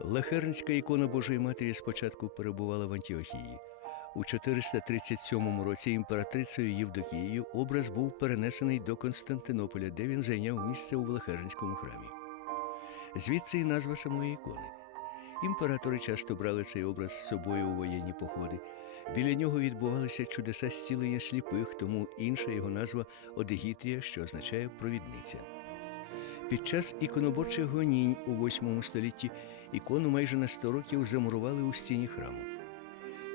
Лахернська ікона Божої Матері спочатку перебувала в Антіохії. У 437 році імператрицею Євдокією образ був перенесений до Константинополя, де він зайняв місце у Лахернському храмі. Звідси і назва самої ікони. Імператори часто брали цей образ з собою у воєнні походи. Біля нього відбувалися чудеса зцілення сліпих, тому інша його назва Одегітрія, що означає провідниця. Під час іконоборчих гонінь у VIII столітті ікону майже на 100 років замурували у стіні храму.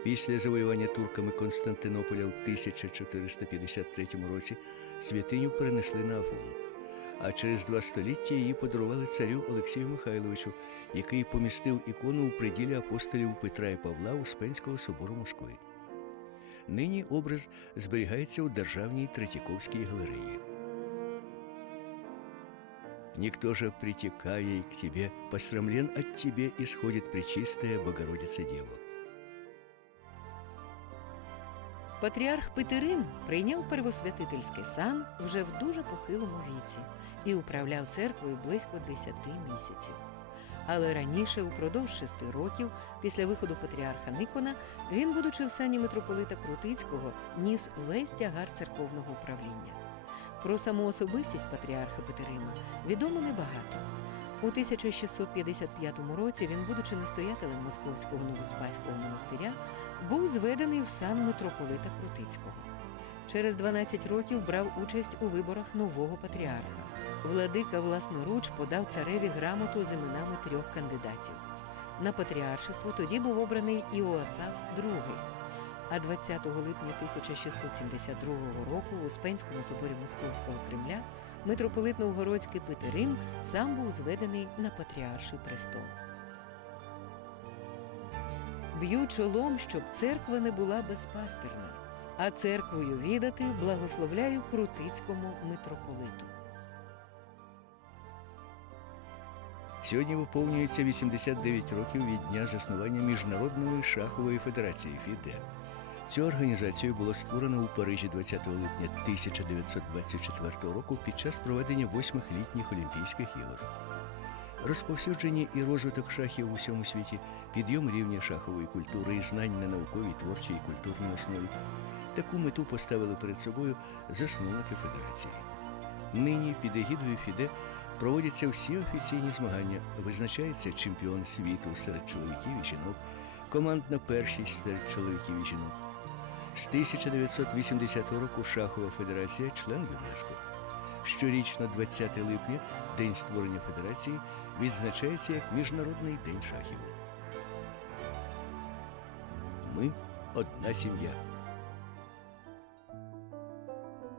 Після завоювання турками Константинополя в 1453 році святиню перенесли на Афон. А через два століття її подарували царю Олексію Михайловичу, який помістив ікону у приділі апостолів Петра і Павла Успенського собору Москви. Нині образ зберігається у Державній Третьяковській галереї. Никто же, притекая к тебе, посрамлен от тебе исходит Пречистая Богородица Дева. Патріарх Петерин прийняв первосвятительський сан вже в дуже похилому віці і управляв церквою близько 10 місяців. Але раніше, упродовж шести років, після виходу патріарха Никона, він, будучи в сані митрополита Крутицького, ніс весь тягар церковного управління. Про саму особистість патріарха Петерима відомо небагато. У 1655 році він, будучи настоятелем Московського новоспаського монастиря, був зведений в сан митрополита Крутицького. Через 12 років брав участь у виборах нового патріарха. Владика власноруч подав цареві грамоту з іменами трьох кандидатів. На патріаршество тоді був обраний Іоасаф II. А 20 липня 1672 року в Успенському соборі Московського Кремля митрополит Новгородський Петерим сам був зведений на патріарший престол. Б'ю чолом, щоб церква не була безпастирна, а церквою відати благословляю крутицькому митрополиту. Сьогодні виповнюється 89 років від дня заснування Міжнародної шахової федерації ФІДЕ. Цю організацію було створено у Парижі 20 липня 1924 року під час проведення восьмих літніх Олімпійських ігор. Розповсюдження і розвиток шахів у всьому світі, підйом рівня шахової культури і знань на науковій, творчій і культурній основі. Таку мету поставили перед собою засновники федерації. Нині під егідою ФІДЕ проводяться всі офіційні змагання, визначається чемпіон світу серед чоловіків і жінок, командна першість серед чоловіків і жінок. З 1980 року Шахова федерація член ЮНЕСКО. Щорічно 20 липня, день створення федерації, відзначається як Міжнародний день шахів. Ми одна сім'я.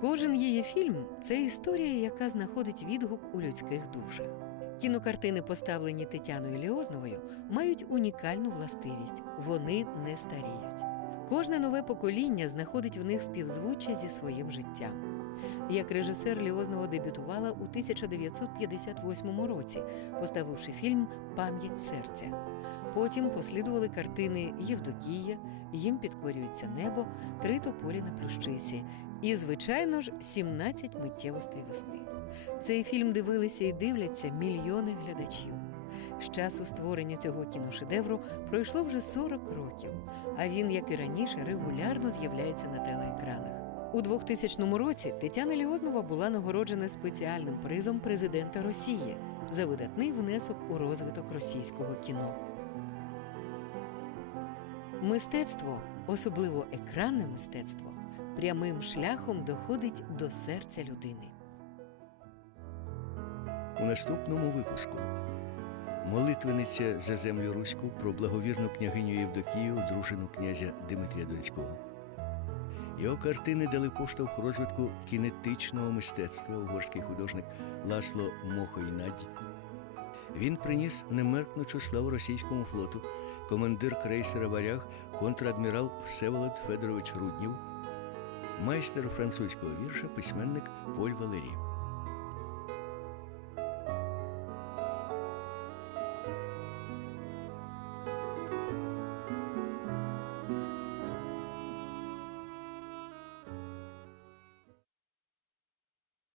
Кожен її фільм це історія, яка знаходить відгук у людських душах. Кінокартини, поставлені Тетяною Ліозновою, мають унікальну властивість вони не старіють. Кожне нове покоління знаходить в них співзвуччя зі своїм життям. Як режисер Ліознова дебютувала у 1958 році, поставивши фільм Пам'ять серця. Потім послідували картини Євдокія, їм підкорюється небо, Три тополі на плющисі і, звичайно ж, 17 миттєвостей весни. Цей фільм дивилися і дивляться мільйони глядачів. Часу створення цього кіношедевру пройшло вже 40 років, а він, як і раніше, регулярно з'являється на телеекранах. У 2000 році Тетяна Ліознова була нагороджена спеціальним призом президента Росії за видатний внесок у розвиток російського кіно. Мистецтво, особливо екранне мистецтво, прямим шляхом доходить до серця людини. У наступному випуску молитвениця за землю Руську про благовірну княгиню Євдокію, дружину князя Дмитрія Донського. Його картини дали поштовх розвитку кінетичного мистецтва угорський художник Ласло Мохойнадь. Він приніс немеркнучу славу російському флоту, командир крейсера Варяг, контрадмірал Всеволод Федорович Руднів, майстер французького вірша, письменник Поль Валерій.